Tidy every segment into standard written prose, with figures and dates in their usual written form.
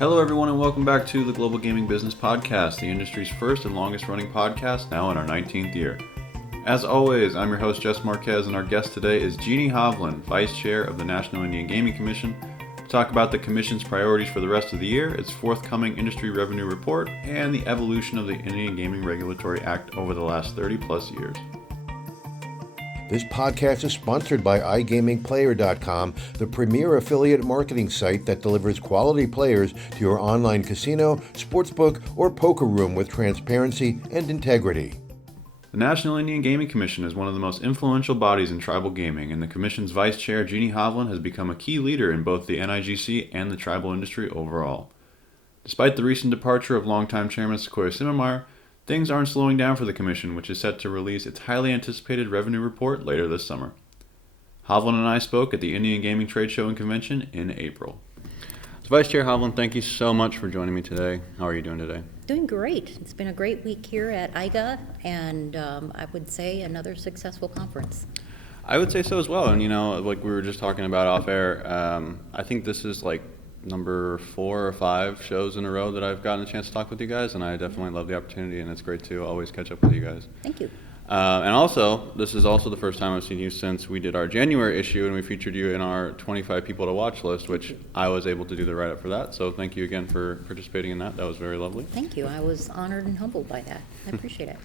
Hello, everyone, and welcome back to the Global Gaming Business Podcast, the industry's first and longest running podcast, now in our 19th year. As always, I'm your host, Jess Marquez, and our guest today is Jeannie Hovland, Vice Chair of the National Indian Gaming Commission, to talk about the Commission's priorities for the rest of the year, its forthcoming industry revenue report, and the evolution of the Indian Gaming Regulatory Act over the last 30 plus years. This podcast is sponsored by iGamingPlayer.com, the premier affiliate marketing site that delivers quality players to your online casino, sportsbook, or poker room with transparency and integrity. The National Indian Gaming Commission is one of the most influential bodies in tribal gaming, and the Commission's Vice Chair, Jeannie Hovland, has become a key leader in both the NIGC and the tribal industry overall. Despite the recent departure of longtime Chairman Sequoyah Simermeyer, things aren't slowing down for the Commission, which is set to release its highly anticipated revenue report later this summer. Hovland and I spoke at the Indian Gaming Tradeshow Convention in April. So Vice Chair Hovland, thank you so much for joining me today. How are you doing today? Doing great. It's been a great week here at IGA, and I would say another successful conference. I would say so as well. And, like we were just talking about off air, I think this is like number 4 or 5 shows in a row that I've gotten a chance to talk with you guys, and I definitely love the opportunity, and it's great to always catch up with you guys. Thank you. And also, this is also the first time I've seen you since we did our January issue, and we featured you in our 25 people to watch list, which I was able to do the write-up for that. So thank you again for participating in that. That was very lovely. Thank you. I was honored and humbled by that. I appreciate it.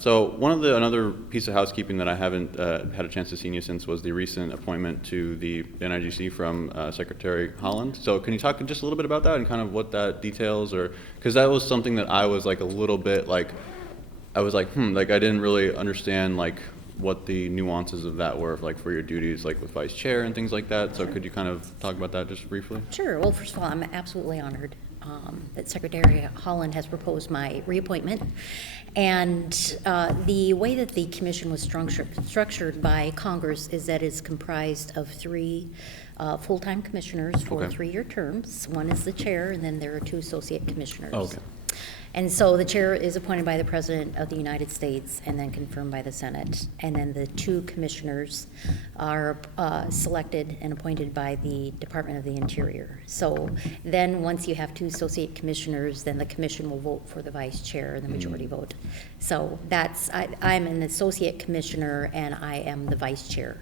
So another piece of housekeeping that I haven't had a chance to see you since was the recent appointment to the NIGC from Secretary Hovland. So can you talk just a little bit about that and kind of what that details, or because that was something that I was like a little bit like, I was like, I didn't really understand like what the nuances of that were, like for your duties, like with Vice Chair and things like that. So could you kind of talk about that just briefly? Sure. Well, first of all, I'm absolutely honored that Secretary Hovland has proposed my reappointment. And the way that the commission was structured by Congress is that it's comprised of 3 full-time commissioners for 3-year terms. One is the chair, and then there are 2 associate commissioners. Okay. And so the chair is appointed by the President of the United States and then confirmed by the Senate. And then the 2 commissioners are selected and appointed by the Department of the Interior. So then once you have 2 associate commissioners, then the commission will vote for the vice chair and the majority vote. So I'm an associate commissioner and I am the vice chair.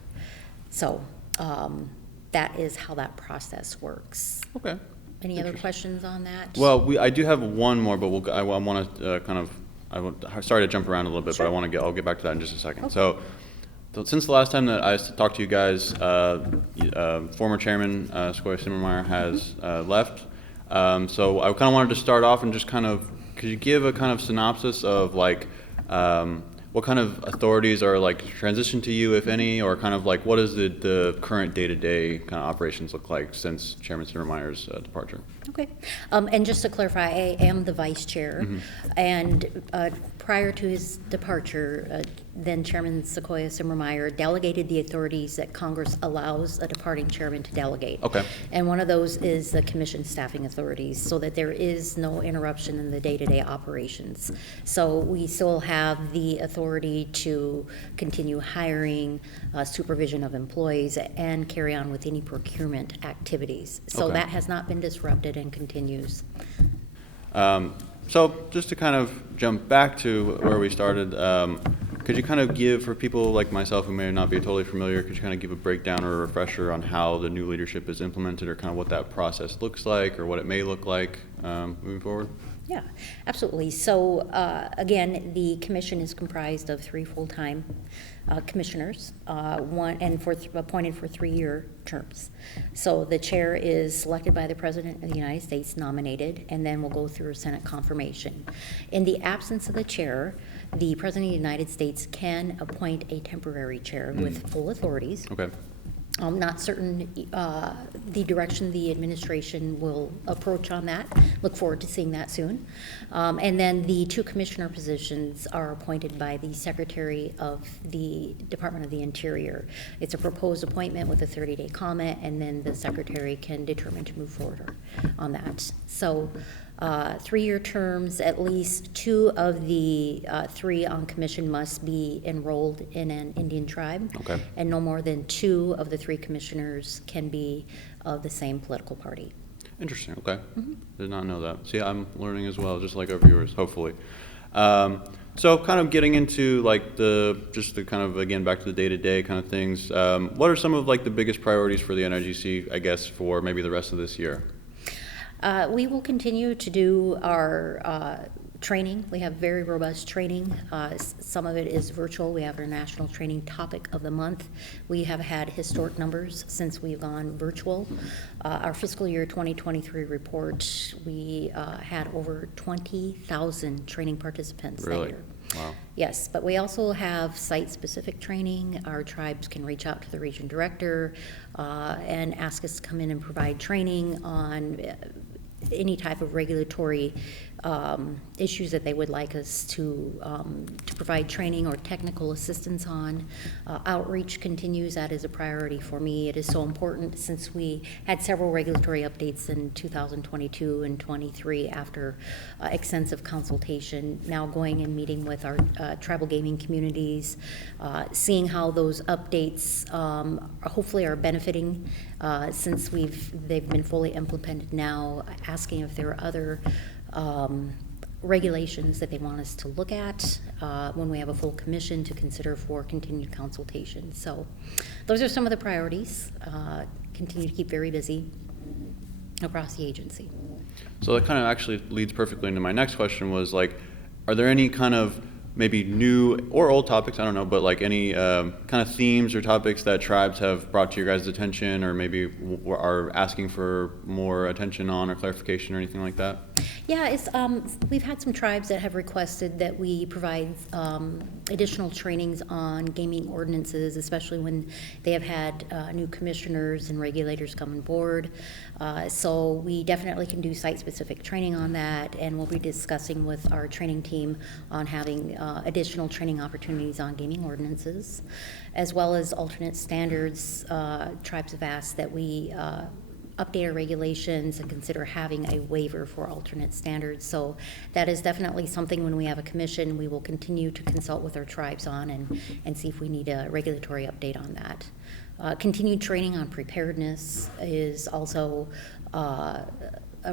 So that is how that process works. Okay. Any other questions on that? Well, I do have one more, but I want to sorry to jump around a little bit, Sure. But I'll get back to that in just a second. Okay. So since the last time that I talked to you guys, former Chairman Sequoyah Simermeyer has left. So I kind of wanted to start off and just kind of, could you give a kind of synopsis of like, what kind of authorities are like transitioned to you, if any, or kind of like what does the current day-to-day kind of operations look like since Chairman Simermeyer's departure? Okay. And just to clarify, I am the vice chair. And prior to his departure, then Chairman Sequoyah Simermeyer delegated the authorities that Congress allows a departing chairman to delegate. Okay. And one of those is the commission staffing authorities, so that there is no interruption in the day-to-day operations. So we still have the authority to continue hiring, supervision of employees, and carry on with any procurement activities. So Okay. that has not been disrupted and continues. So just to kind of jump back to where we started, could you kind of give, for people like myself who may not be totally familiar, could you kind of give a breakdown or a refresher on how the new leadership is implemented, or kind of what that process looks like, or what it may look like moving forward? Yeah, absolutely. So again, the commission is comprised of 3 full-time commissioners, appointed for 3-year terms. So the chair is selected by the President of the United States, nominated, and then will go through a Senate confirmation. In the absence of the chair, the President of the United States can appoint a temporary chair with full authorities. Okay. I'm not certain the direction the administration will approach on that. Look forward to seeing that soon. And then the 2 commissioner positions are appointed by the Secretary of the Department of the Interior. It's a proposed appointment with a 30-day comment, and then the Secretary can determine to move forward on that. So 3-year terms, at least 2 of the 3 on commission must be enrolled in an Indian tribe. Okay. And no more than 2 of the 3 commissioners can be of the same political party. Interesting. Okay. Did not know that. See, I'm learning as well, just like our viewers, hopefully. So kind of getting into like the kind of, again, back to the day-to-day kind of things, what are some of like the biggest priorities for the NIGC, I guess, for maybe the rest of this year? We will continue to do our training. We have very robust training. Some of it is virtual. We have our national training topic of the month. We have had historic numbers since we've gone virtual. Our fiscal year 2023 report, we had over 20,000 training participants that year. Wow. Yes, but we also have site-specific training. Our tribes can reach out to the region director and ask us to come in and provide training on any type of regulatory issues that they would like us to provide training or technical assistance on. Outreach continues. That is a priority for me. It is so important since we had several regulatory updates in 2022 and 23 after extensive consultation. Now going and meeting with our tribal gaming communities, seeing how those updates hopefully are benefiting since they've been fully implemented now, asking if there are other regulations that they want us to look at when we have a full commission to consider for continued consultation. So those are some of the priorities. Continue to keep very busy across the agency. So that kind of actually leads perfectly into my next question was like, are there any kind of maybe new or old topics, I don't know, but like any kind of themes or topics that tribes have brought to your guys' attention or maybe are asking for more attention on or clarification or anything like that? Yeah, we've had some tribes that have requested that we provide additional trainings on gaming ordinances, especially when they have had new commissioners and regulators come on board. So we definitely can do site-specific training on that, and we'll be discussing with our training team on having additional training opportunities on gaming ordinances, as well as alternate standards. Tribes have asked that we update our regulations and consider having a waiver for alternate standards. So that is definitely something when we have a commission, we will continue to consult with our tribes on and see if we need a regulatory update on that. Continued training on preparedness is also a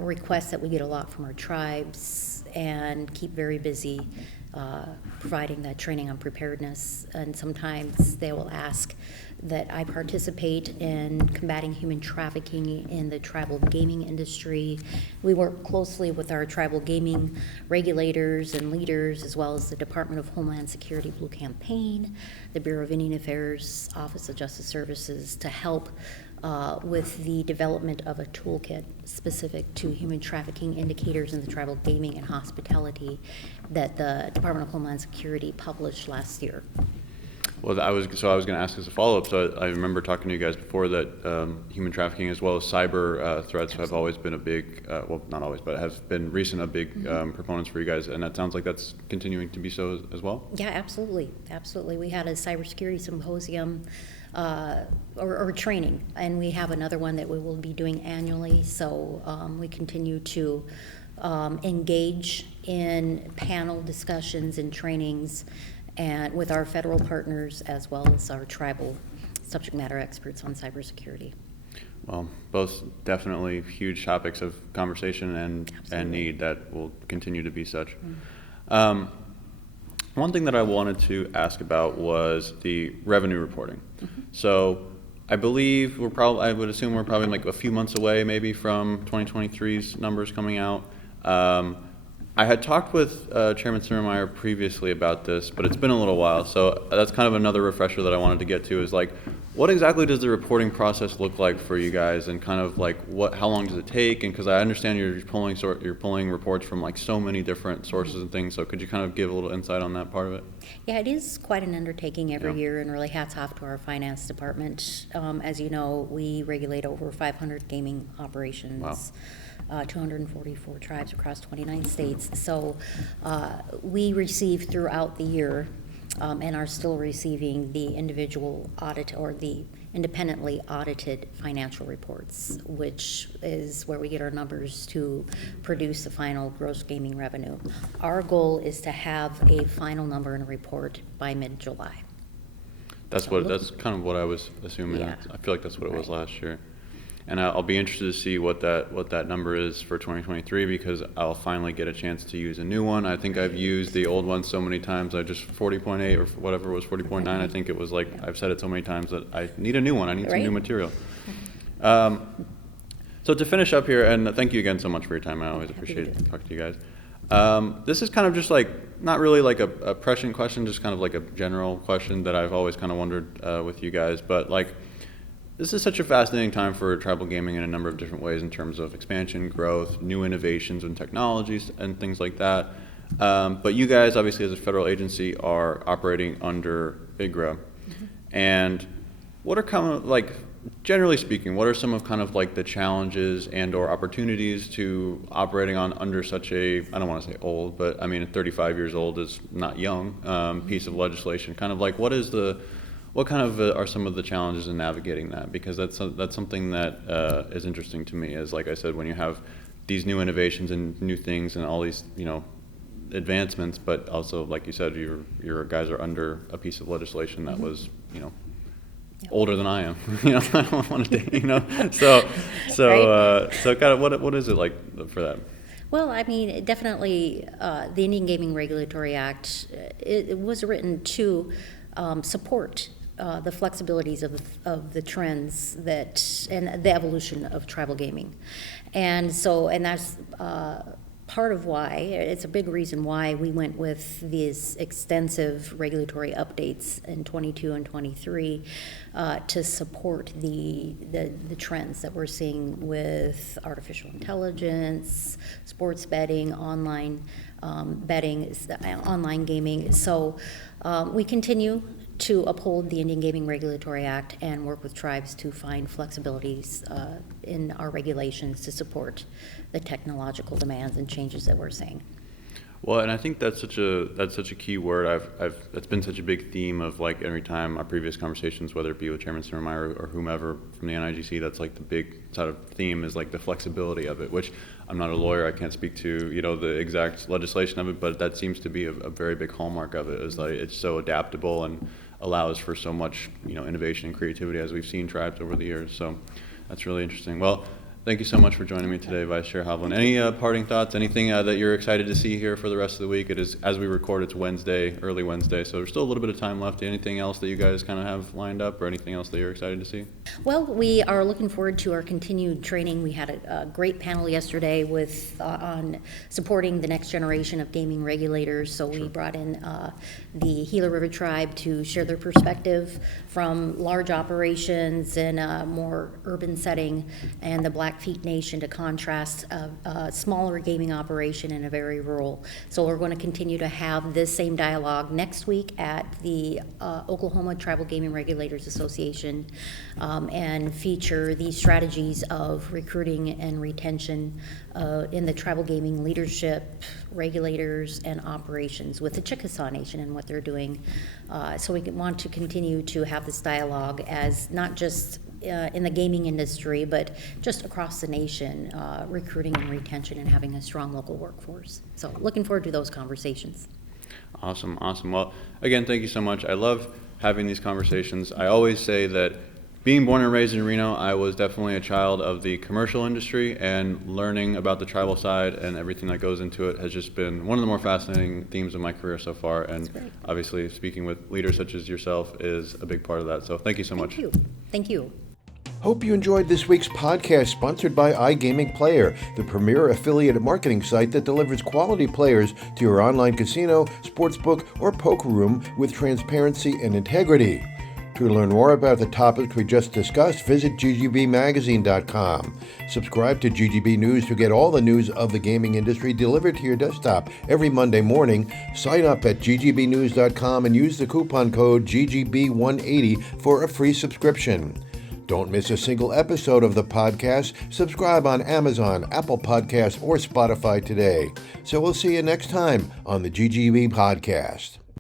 request that we get a lot from our tribes and keep very busy providing that training on preparedness. And sometimes they will ask that I participate in combating human trafficking in the tribal gaming industry. We work closely with our tribal gaming regulators and leaders, as well as the Department of Homeland Security Blue Campaign, the Bureau of Indian Affairs, Office of Justice Services, to help with the development of a toolkit specific to human trafficking indicators in the tribal gaming and hospitality that the Department of Homeland Security published last year. Well, I was going to ask as a follow-up. So I remember talking to you guys before that human trafficking as well as cyber threats have always been a big, well, not always, but have been recent, a big proponents for you guys. And that sounds like that's continuing to be so as well? Yeah, absolutely. Absolutely. We had a cybersecurity symposium or training, and we have another one that we will be doing annually. So we continue to engage in panel discussions and trainings and with our federal partners as well as our tribal subject matter experts on cybersecurity. Well, both definitely huge topics of conversation and need that will continue to be such. One thing that I wanted to ask about was the revenue reporting. So I believe I would assume we're probably like a few months away maybe from 2023's numbers coming out. I had talked with Chairman Simermeyer previously about this, but it's been a little while, so that's kind of another refresher that I wanted to get to is like, what exactly does the reporting process look like for you guys, and kind of like how long does it take? And because I understand you're pulling reports from like so many different sources and things, so could you kind of give a little insight on that part of it? Yeah, it is quite an undertaking every year, and really hats off to our finance department. As you know, we regulate over 500 gaming operations. Wow. 244 tribes across 29 states. So we receive throughout the year and are still receiving the individual audit or the independently audited financial reports, which is where we get our numbers to produce the final gross gaming revenue. Our goal is to have a final number in a report by mid-July. That's kind of what I was assuming. Yeah. I feel like that's what it was last year. And I'll be interested to see what that number is for 2023, because I'll finally get a chance to use a new one. I think I've used the old one so many times. I just 40.8 or whatever it was, 40.9. I think it was like, I've said it so many times that I need a new one. I need some new material. So to finish up here, and thank you again so much for your time. I always appreciate talking to you guys. This is kind of just like, not really like a prescient question, just kind of like a general question that I've always kind of wondered with you guys. But like, this is such a fascinating time for tribal gaming in a number of different ways in terms of expansion, growth, new innovations and technologies and things like that. But you guys, obviously, as a federal agency, are operating under IGRA. And what are kind of like, generally speaking, what are some of kind of like the challenges and or opportunities to operating on under such a, I don't want to say old, but I mean 35 years old is not young, piece of legislation? Kind of like, what kind of are some of the challenges in navigating that? Because that's something that is interesting to me, is like I said, when you have these new innovations and new things and all these, advancements, but also, like you said, your guys are under a piece of legislation that was, older than I am. I don't want to, so kind of what is it like for that? Well, I mean, definitely, the Indian Gaming Regulatory Act, it was written to support the flexibilities of the trends and the evolution of tribal gaming. And that's part of why, it's a big reason why we went with these extensive regulatory updates in 22 and 23 to support the trends that we're seeing with artificial intelligence, sports betting, online betting, online gaming. So we continue to uphold the Indian Gaming Regulatory Act and work with tribes to find flexibilities in our regulations to support the technological demands and changes that we're seeing. Well, and I think that's such a key word. That's been such a big theme of like every time our previous conversations, whether it be with Chairman Simermeyer or whomever from the NIGC, that's like the big sort of theme is like the flexibility of it, which I'm not a lawyer, I can't speak to, the exact legislation of it, but that seems to be a very big hallmark of it, is like it's so adaptable and allows for so much, innovation and creativity as we've seen tribes over the years. So that's really interesting. Well, thank you so much for joining me today, Vice Chair Hovland. Any parting thoughts, anything that you're excited to see here for the rest of the week? It is, as we record, it's Wednesday, early Wednesday, so there's still a little bit of time left. Anything else that you guys kind of have lined up, or anything else that you're excited to see? Well, we are looking forward to our continued training. We had a great panel yesterday on supporting the next generation of gaming regulators. So we brought in the Gila River Tribe to share their perspective from large operations in a more urban setting, and the Blackfeet Nation to contrast a smaller gaming operation in a very rural. So we're going to continue to have this same dialogue next week at the Oklahoma Tribal Gaming Regulators Association, and feature these strategies of recruiting and retention in the tribal gaming leadership, regulators, and operations with the Chickasaw Nation and what they're doing. So we want to continue to have this dialogue as not just in the gaming industry, but just across the nation, recruiting and retention and having a strong local workforce. So looking forward to those conversations. Awesome. Well, again, thank you so much. I love having these conversations. I always say that being born and raised in Reno, I was definitely a child of the commercial industry, and learning about the tribal side and everything that goes into it has just been one of the more fascinating themes of my career so far. And obviously speaking with leaders such as yourself is a big part of that. So thank you so much. Thank you. Hope you enjoyed this week's podcast, sponsored by iGaming Player, the premier affiliate marketing site that delivers quality players to your online casino, sportsbook, or poker room with transparency and integrity. To learn more about the topics we just discussed, visit ggbmagazine.com. Subscribe to GGB News to get all the news of the gaming industry delivered to your desktop every Monday morning. Sign up at ggbnews.com and use the coupon code GGB180 for a free subscription. Don't miss a single episode of the podcast. Subscribe on Amazon, Apple Podcasts, or Spotify today. So we'll see you next time on the GGB Podcast.